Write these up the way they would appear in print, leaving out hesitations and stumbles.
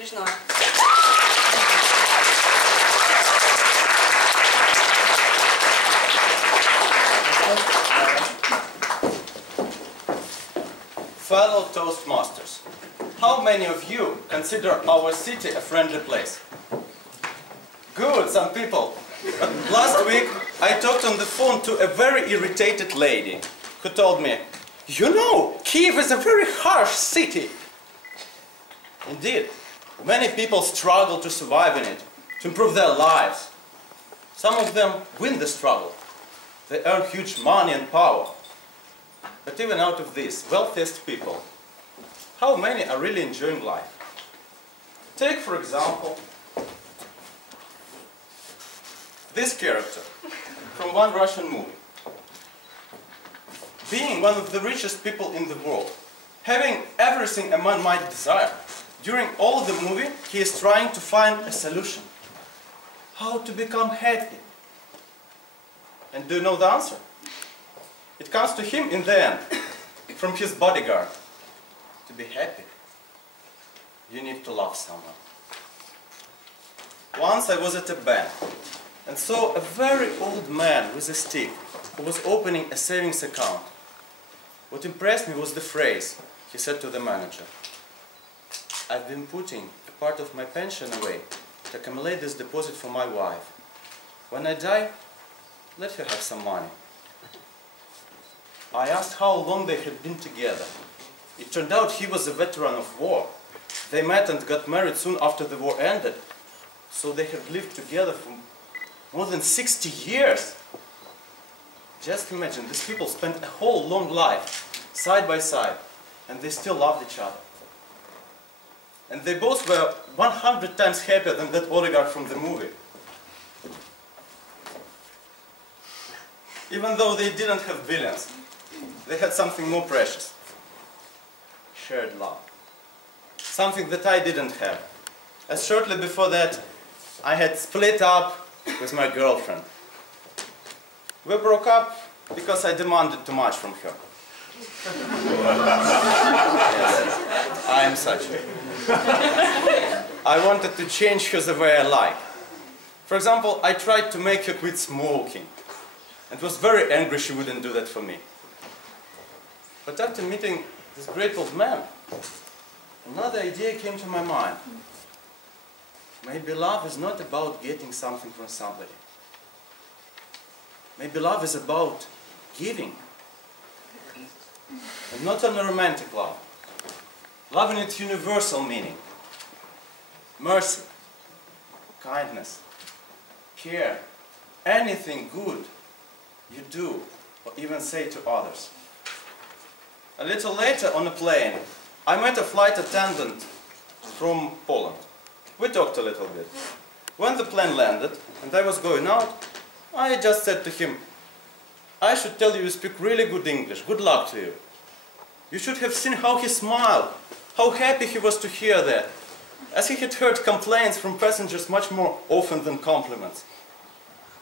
Berezhnoy. Fellow Toastmasters, how many of you consider our city a friendly place? Good, some people. But last week I talked on the phone to a very irritated lady who told me, "You know, Kiev is a very harsh city." Indeed, many people struggle to survive in it, to improve their lives. Some of them win the struggle. They earn huge money and power. But even out of these wealthiest people, how many are really enjoying life? Take, for example, this character from one Russian movie. Being one of the richest people in the world, having everything a man might desire, during all the movie he is trying to find a solution. How to become happy. And do you know the answer? It comes to him in the end, from his bodyguard. To be happy, you need to love someone. Once I was at a bank and saw a very old man with a stick who was opening a savings account. What impressed me was the phrase he said to the manager. "I've been putting a part of my pension away to accumulate this deposit for my wife. When I die, let her have some money." I asked how long they had been together. It turned out he was a veteran of war. They met and got married soon after the war ended. So they had lived together for more than 60 years. Just imagine, these people spent a whole long life, side by side, and they still loved each other. And they both were 100 times happier than that oligarch from the movie. Even though they didn't have billions, they had something more precious. Shared love. Something that I didn't have. As shortly before that, I had split up with my girlfriend. We broke up because I demanded too much from her. Yes, I am such. I wanted to change her the way I like. For example, I tried to make her quit smoking, and was very angry she wouldn't do that for me. But after meeting this great old man, another idea came to my mind. Maybe love is not about getting something from somebody. Maybe love is about giving. And not only romantic love. Love in its universal meaning. Mercy, kindness, care, anything good you do or even say to others. A little later on a plane, I met a flight attendant from Poland. We talked a little bit. When the plane landed and I was going out, I just said to him, "I should tell you speak really good English. Good luck to you." You should have seen how he smiled, how happy he was to hear that, as he had heard complaints from passengers much more often than compliments.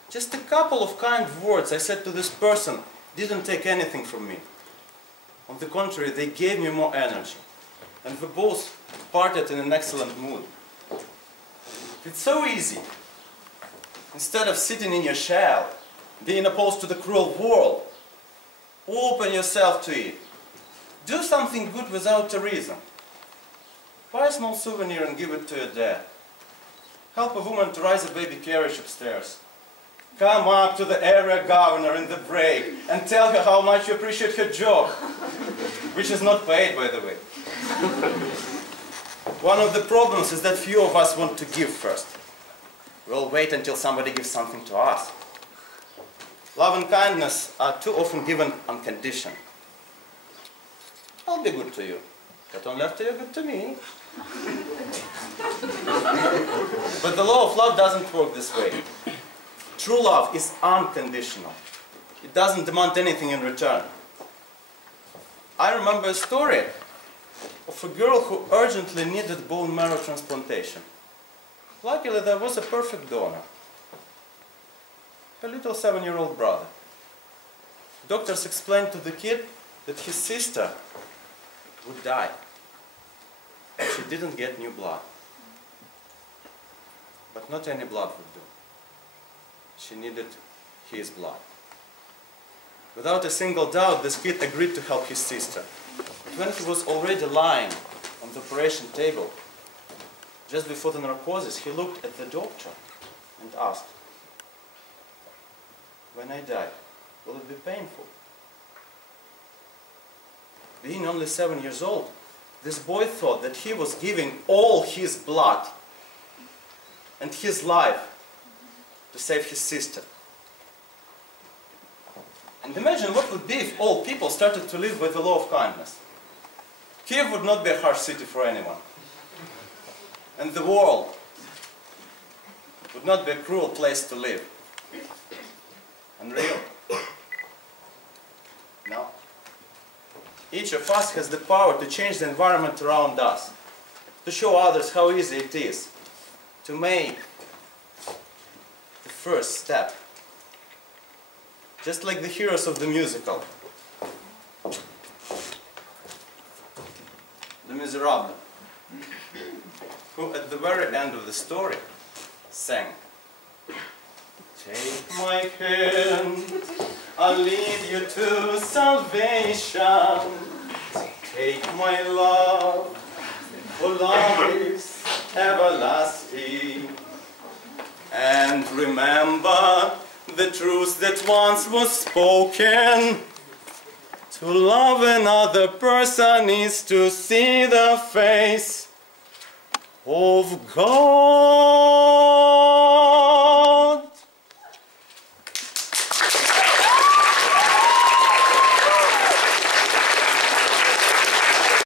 Just a couple of kind words I said to this person didn't take anything from me. On the contrary, they gave me more energy. And we both parted in an excellent mood. It's so easy. Instead of sitting in your shell, being opposed to the cruel world, open yourself to it. Do something good without a reason. Buy a small souvenir and give it to your dad. Help a woman to raise a baby carriage upstairs. Come up to the area governor in the break and tell her how much you appreciate her job, which is not paid, by the way. One of the problems is that few of us want to give first. We'll wait until somebody gives something to us. Love and kindness are too often given on condition. I'll be good to you, but only after you're good to me. But the law of love doesn't work this way. True love is unconditional. It doesn't demand anything in return. I remember a story of a girl who urgently needed bone marrow transplantation. Luckily, there was a perfect donor. Her little 7-year-old brother. Doctors explained to the kid that his sister would die. She didn't get new blood. But not any blood would do. She needed his blood. Without a single doubt, this kid agreed to help his sister. But when he was already lying on the operation table, just before the narcosis, he looked at the doctor and asked, "When I die, will it be painful?" Being only 7 years old, this boy thought that he was giving all his blood and his life to save his sister. And imagine what would be if all people started to live by the law of kindness. Kiev would not be a harsh city for anyone. And the world would not be a cruel place to live. Unreal. No. Each of us has the power to change the environment around us, to show others how easy it is, to make the first step. Just like the heroes of the musical, Les Miserables, who at the very end of the story sang, "Take my hand, I'll lead you to salvation. Take my love, for love is everlasting. And remember the truth that once was spoken. To love another person is to see the face of God."